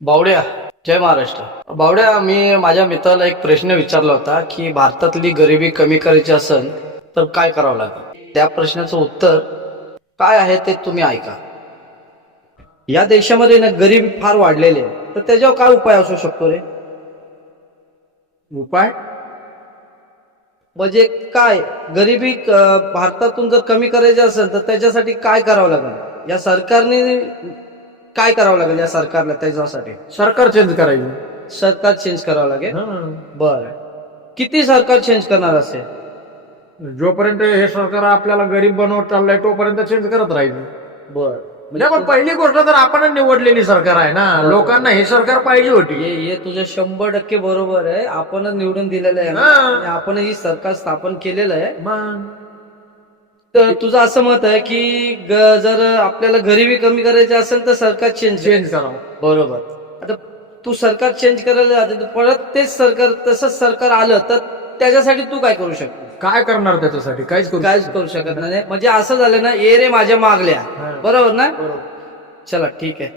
बावड्या, जय महाराष्ट्र. बावड्या, मी माझ्या मित्राला एक प्रश्न विचारला होता की भारतातली गरिबी कमी करायची असेल तर काय करावं लागेल. त्या प्रश्नाचं उत्तर काय आहे ते तुम्ही ऐका. या देशामध्ये ना गरिबी फार वाढलेली आहे, तर त्याच्यावर काय उपाय असू शकतो रे. उपाय म्हणजे काय गरिबी भारतातून जर कमी करायची असेल तर त्याच्यासाठी काय करावं लागेल. या सरकारने काय करावं लागेल, या सरकारला त्याच्यासाठी सरकार चेंज करायचं. सरकार चेंज करावं लागेल. हं. बर, किती सरकार चेंज करणार असेल. जोपर्यंत हे सरकार आपल्याला गरीब बनवत चाललंय तोपर्यंत चेंज करत राहायचं. बर, म्हणजे पण पहिली गोष्ट तर आपण निवडलेली सरकार आहे ना, लोकांना हे सरकार पाहिजे होती. हे तुझं 100% बरोबर आहे. आपणच निवडून दिलेलं आहे हा. आणि आपण ही सरकार स्थापन केलेलं आहे. मग तर तुझं असं मत आहे की जर आपल्याला गरिबी कमी करायची असेल तर सरकार चेंज करावं. बरोबर. आता तू सरकार चेंज करायला जाते तर परत तेच सरकार, तसंच सरकार आलं तर त्याच्यासाठी तू काय करू शकतो. काय करणार त्याच्यासाठी? काहीच करू काहीच करू शकत नाही. म्हणजे असं झालं ना, ये रे माझ्या मागल्या. हा. बरोबर ना. बरोबर. चला ठीक आहे.